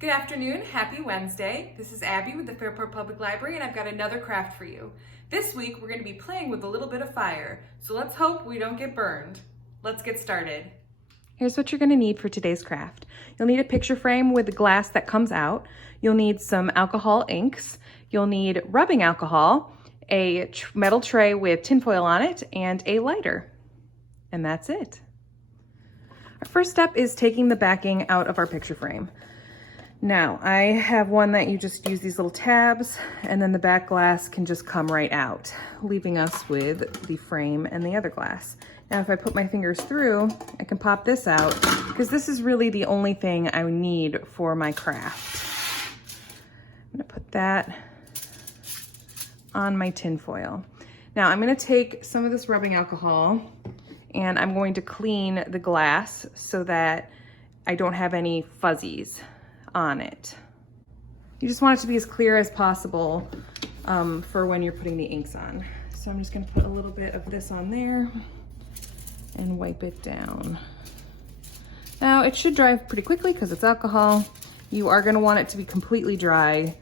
Good afternoon, happy Wednesday. This is Abby with the Fairport Public Library and I've got another craft for you. This week we're going to be playing with a little bit of fire, so let's hope we don't get burned. Let's get started. Here's what you're going to need for today's craft. You'll need a picture frame with the glass that comes out. You'll need some alcohol inks. You'll need rubbing alcohol, a metal tray with tinfoil on it, and a lighter. And that's it. Our first step is taking the backing out of our picture frame. Now, I have one that you just use these little tabs, and then the back glass can just come right out, leaving us with the frame and the other glass. Now, if I put my fingers through, I can pop this out, because this is really the only thing I need for my craft. I'm gonna put that on my tin foil. Now, I'm gonna take some of this rubbing alcohol, and I'm going to clean the glass so that I don't have any fuzzies on it. You just want it to be as clear as possible for when you're putting the inks on. So I'm just gonna put a little bit of this on there and wipe it down. Now it should dry pretty quickly because it's alcohol. You are gonna want it to be completely dry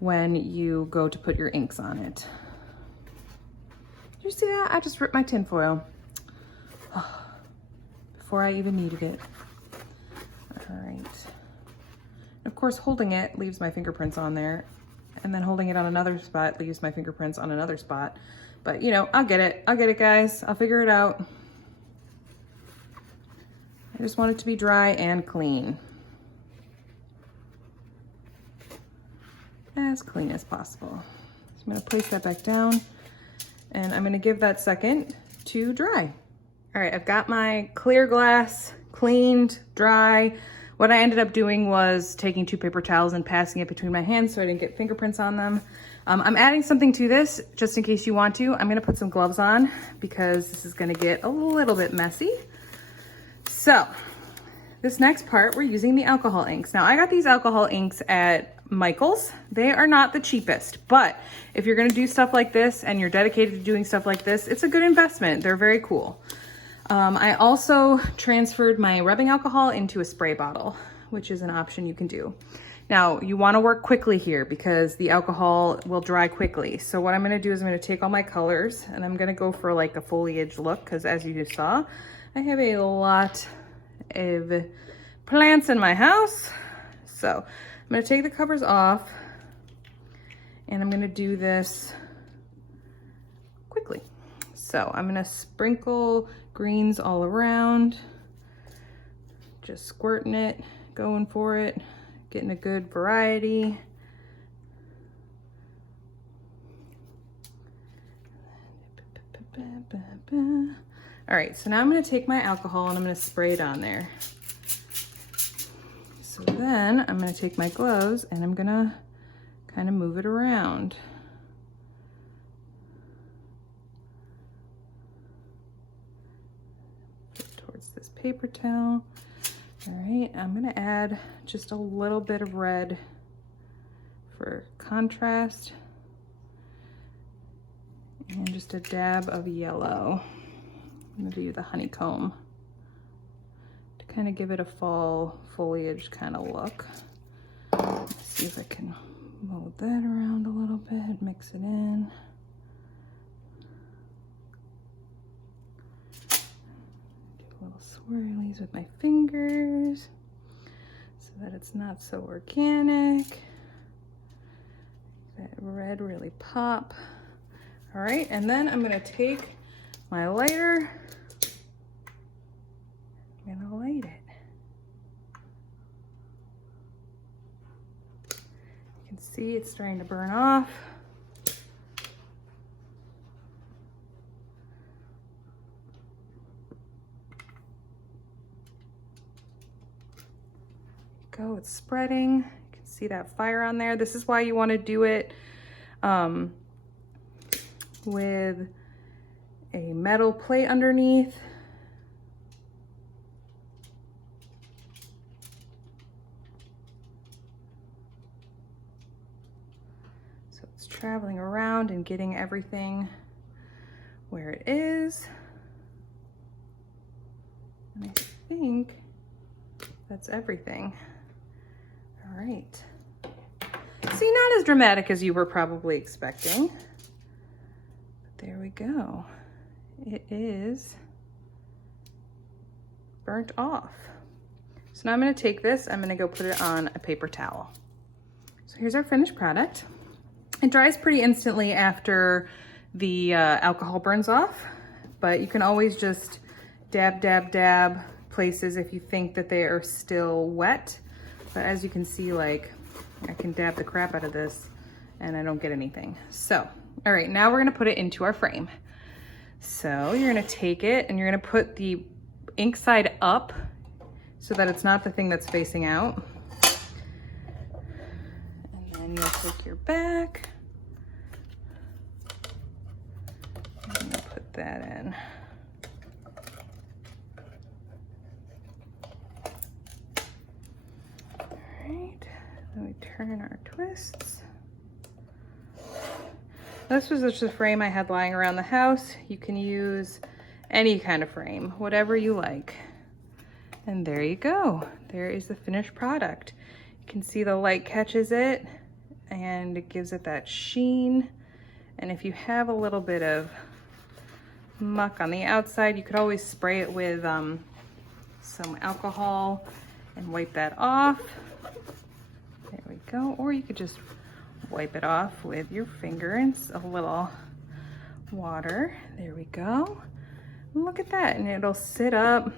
when you go to put your inks on it. Did you see that? I just ripped my tin foil before I even needed it. All right. Of course, holding it leaves my fingerprints on there, and then holding it on another spot leaves my fingerprints on another spot. But you know, I'll get it, guys. I'll figure it out. I just want it to be dry and clean. As clean as possible. So I'm gonna place that back down, and I'm gonna give that second to dry. All right, I've got my clear glass cleaned, dry. What I ended up doing was taking 2 paper towels and passing it between my hands so I didn't get fingerprints on them. I'm adding something to this just in case you want to. I'm gonna put some gloves on because this is gonna get a little bit messy. So this next part, we're using the alcohol inks. Now I got these alcohol inks at Michael's. They are not the cheapest, but if you're gonna do stuff like this and you're dedicated to doing stuff like this, it's a good investment. They're very cool. I also transferred my rubbing alcohol into a spray bottle, which is an option you can do. Now, you want to work quickly here because the alcohol will dry quickly. So what I'm going to do is I'm going to take all my colors and I'm going to go for like a foliage look because as you just saw, I have a lot of plants in my house. So I'm going to take the covers off and I'm going to do this quickly. So I'm going to sprinkle greens all around, just squirting it, going for it, getting a good variety. All right, so now I'm gonna take my alcohol and I'm gonna spray it on there. So then I'm gonna take my gloves and I'm gonna kind of move it around. This paper towel. All right, I'm gonna add just a little bit of red for contrast and just a dab of yellow. I'm gonna do the honeycomb to kind of give it a fall foliage kind of look. Let's see if I can mold that around a little bit, mix it in. Little swirlies with my fingers so that it's not so organic. That red really pop. All right, and then I'm gonna take my lighter. I'm gonna light it. You can see it's starting to burn off. Go, it's spreading. You can see that fire on there. This is why you want to do it with a metal plate underneath. So it's traveling around and getting everything where it is. And I think that's everything. All right. See, not as dramatic as you were probably expecting. But there we go. It is burnt off. So now I'm gonna take this, I'm gonna go put it on a paper towel. So here's our finished product. It dries pretty instantly after the alcohol burns off, but you can always just dab, dab, dab places if you think that they are still wet. But as you can see, like, I can dab the crap out of this and I don't get anything. So, all right, now we're gonna put it into our frame. So you're gonna take it and you're gonna put the ink side up so that it's not the thing that's facing out. And then you'll take your back. And you'll put that in. All right, then we turn our twists. This was just a frame I had lying around the house. You can use any kind of frame, whatever you like. And there you go. There is the finished product. You can see the light catches it and it gives it that sheen. And if you have a little bit of muck on the outside, you could always spray it with some alcohol and wipe that off. There we go. Or you could just wipe it off with your finger and a little water. There we go. Look at that, and it'll sit up.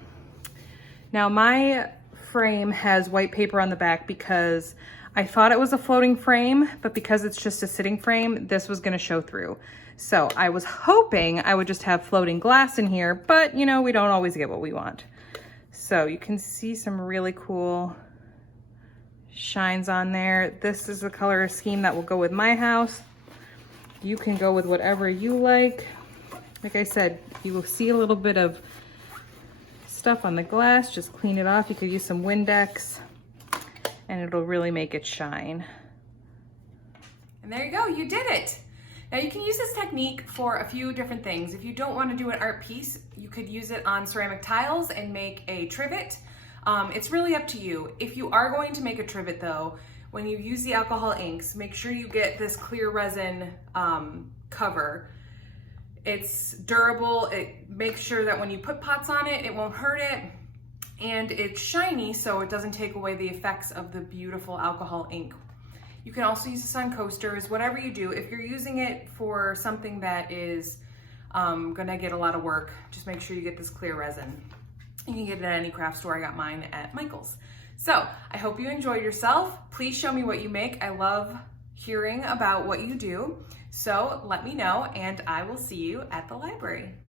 Now my frame has white paper on the back because I thought it was a floating frame, but because it's just a sitting frame, this was gonna show through. So I was hoping I would just have floating glass in here, but you know, we don't always get what we want. So you can see some really cool shines on there. This is the color scheme that will go with my house. You can go with whatever you like. Like I said, you will see a little bit of stuff on the glass, just clean it off. You could use some Windex and it'll really make it shine. And there you go, you did it. Now you can use this technique for a few different things. If you don't want to do an art piece, you could use it on ceramic tiles and make a trivet. It's really up to you. If you are going to make a trivet though, when you use the alcohol inks, make sure you get this clear resin cover. It's durable, it makes sure that when you put pots on it, it won't hurt it, and it's shiny so it doesn't take away the effects of the beautiful alcohol ink. You can also use this on coasters, whatever you do. If you're using it for something that is gonna get a lot of work, just make sure you get this clear resin. You can get it at any craft store. I got mine at Michael's. So I hope you enjoyed yourself. Please show me what you make. I love hearing about what you do. So let me know and I will see you at the library.